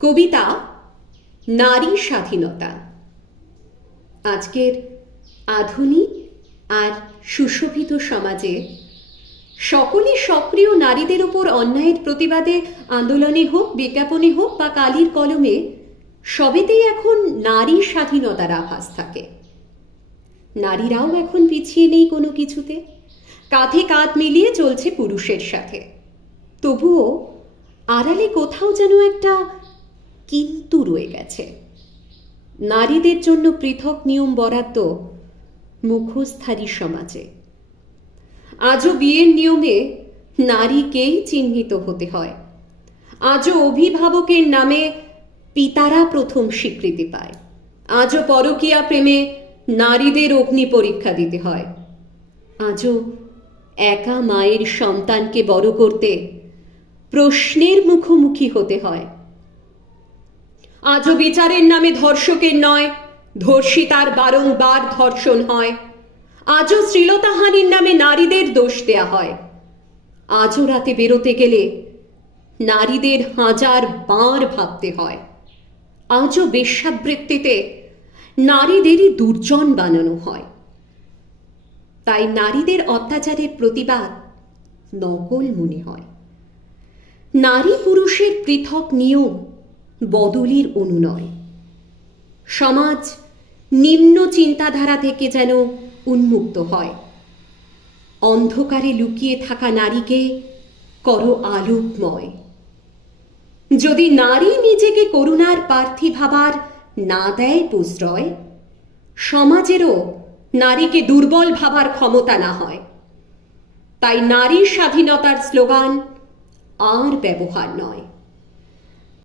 কবিতা নারী স্বাধীনতা। আজকের আধুনিক আর সুশোভিত সমাজে সকলে সক্রিয় নারীদের উপর অন্যায়ের প্রতিবাদে আন্দোলনে হোক, বিজ্ঞাপনে হোক বা কালির কলমে, সবেতেই এখন নারী স্বাধীনতার আভাস থাকে। নারীরাও এখন পিছিয়ে নেই কোনো কিছুতে। কাঁধে কাঁধ মিলিয়ে চলছে পুরুষের সাথে। তবুও আড়ালে কোথাও যেন একটা কিন্তু রয়ে গেছে। নারীদের জন্য পৃথক নিয়ম বরাদ্দ মুখোশধারী সমাজে। আজও বিয়ের নিয়মে নারীকেই চিহ্নিত হতে হয়। আজও অভিভাবকের নামে পিতারা প্রথম স্বীকৃতি পায়। আজও পরকীয়া প্রেমে নারীদের অগ্নি পরীক্ষা দিতে হয়। আজও একা মায়ের সন্তানকে বড় করতে প্রশ্নের মুখোমুখি হতে হয়। আজও বিচারের নামে ধর্ষকের নয় ধর্ষিতার বারংবার ধর্ষণ হয়। আজও শ্লীলতাহানির নামে নারীদের দোষ দেয়া হয়। আজও রাতে বেরোতে গেলে নারীদের হাজার বার ভাবতে হয়। আজও বেশ্যাবৃত্তিতে নারীদেরই দুর্জন বানানো হয়। তাই নারীদের অত্যাচারের প্রতিবাদ নকল মনে হয়। নারী পুরুষের পৃথক নিয়ম বদলির অনুনয়। সমাজ নিম্ন চিন্তাধারা থেকে যেন উন্মুক্ত হয়। অন্ধকারে লুকিয়ে থাকা নারীকে করো আলোকময়। যদি নারী নিজেকে করুণার প্রার্থী ভাবার না দেয় প্রশ্রয়, সমাজেরও নারীকে দুর্বল ভাবার ক্ষমতা না হয়। তাই নারী স্বাধীনতার স্লোগান আর ব্যবহার নয়।